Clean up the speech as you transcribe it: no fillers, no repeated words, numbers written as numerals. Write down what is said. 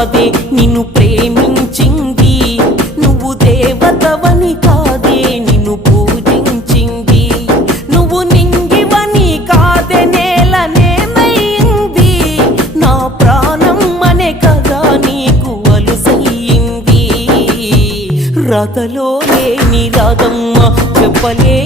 కాదే నిన్ను ప్రేమించింది, నువ్వు దేవతవని కాదే నిన్ను పూజించింది, నువ్వు నింగివని కాదే నేలనేమైంది, నా ప్రాణం అనే కదా నీకు అలుసయ్యింది. రాతలో లేని రాధమ్మ చెప్పలే